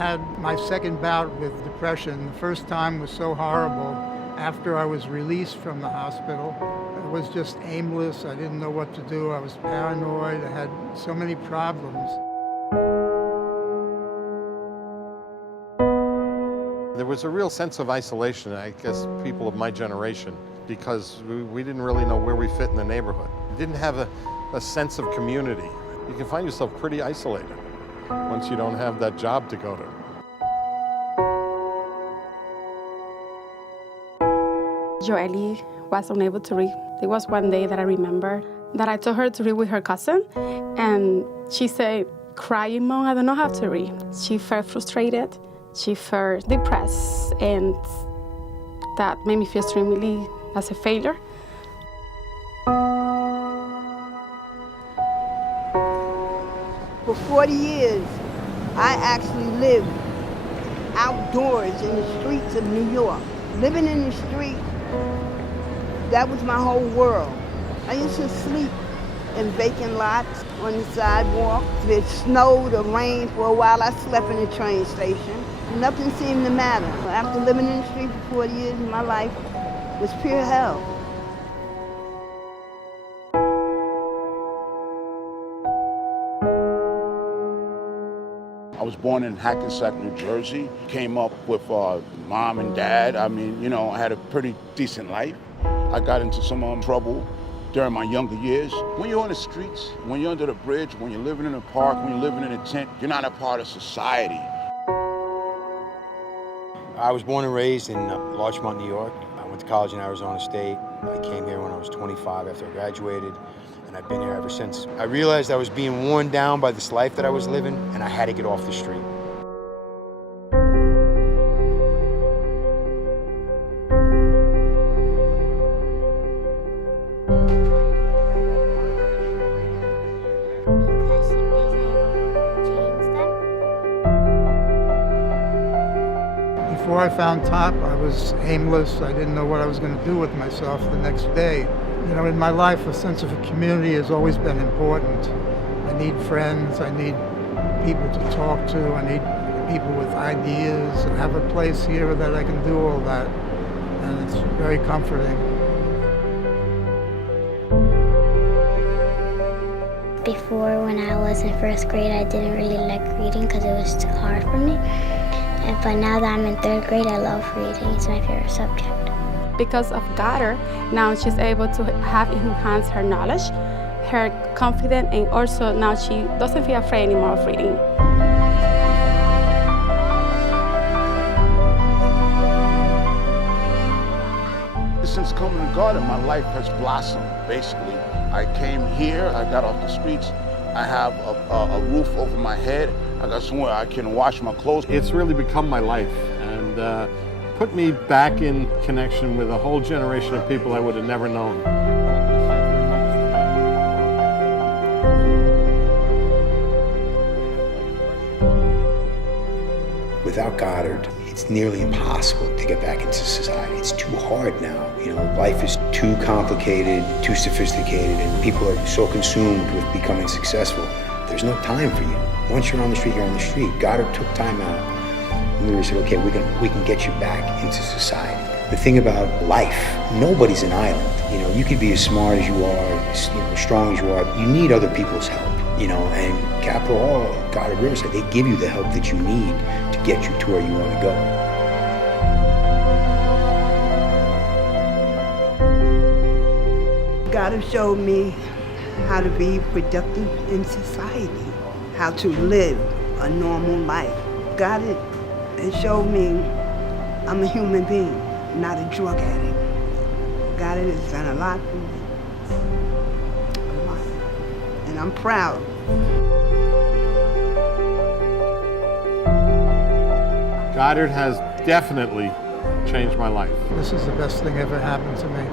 had my second bout with depression. The first time was so horrible. After I was released from the hospital, I was just aimless. I didn't know what to do. I was paranoid. I had so many problems. There was a real sense of isolation, I guess, people of my generation, because we didn't really know where we fit in the neighborhood. We didn't have a sense of community. You can find yourself pretty isolated once you don't have that job to go to. Joely was unable to read. There was one day that I remember that I told her to read with her cousin, and she said, "Crying, Mom, I don't know how to read." She felt frustrated, she felt depressed, and that made me feel extremely as a failure. For 40 years, I actually lived outdoors in the streets of New York. Living in the street, that was my whole world. I used to sleep in vacant lots on the sidewalk. If it snowed or rained for a while, I slept in the train station. Nothing seemed to matter. After living in the street for 40 years, my life was pure hell. I was born in Hackensack, New Jersey. Came up with mom and dad. I mean, you know, I had a pretty decent life. I got into some trouble during my younger years. When you're on the streets, when you're under the bridge, when you're living in a park, when you're living in a tent, you're not a part of society. I was born and raised in Larchmont, New York. I went to college in Arizona State. I came here when I was 25 after I graduated, and I've been here ever since. I realized I was being worn down by this life that I was living, and I had to get off the street. Before I found TOP, I was aimless. I didn't know what I was going to do with myself the next day. You know, in my life, a sense of a community has always been important. I need friends. I need people to talk to. I need people with ideas. I have a place here that I can do all that, and it's very comforting. Before, when I was in first grade, I didn't really like reading because it was too hard for me. But now that I'm in third grade, I love reading. It's my favorite subject. Because of Goddard, now she's able to have enhanced her knowledge, her confidence, and also now she doesn't feel afraid anymore of reading. Since coming to Goddard, my life has blossomed, basically. I came here, I got off the streets, I have a roof over my head, I got somewhere I can wash my clothes. It's really become my life, and put me back in connection with a whole generation of people I would have never known. Without Goddard, it's nearly impossible to get back into society. It's too hard now. You know, life is too complicated, too sophisticated, and people are so consumed with becoming successful. There's no time for you. Once you're on the street, you're on the street. Goddard took time out. And we said, okay, we can get you back into society. The thing about life, nobody's an island. You know, you could be as smart as you are, as strong as you are. You need other people's help. You know, and Capital Hall, Goddard Riverside, they give you the help that you need to get you to where you want to go. Goddard showed me how to be productive in society, how to live a normal life. Goddard has showed me I'm a human being, not a drug addict. Goddard has done a lot for me, a lot, and I'm proud. Goddard has definitely changed my life. This is the best thing ever happened to me.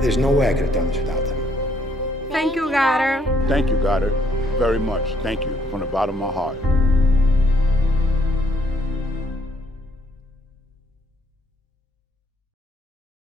There's no way I could have done this without them. Thank you, Goddard. Thank you, Goddard, very much. Thank you from the bottom of my heart.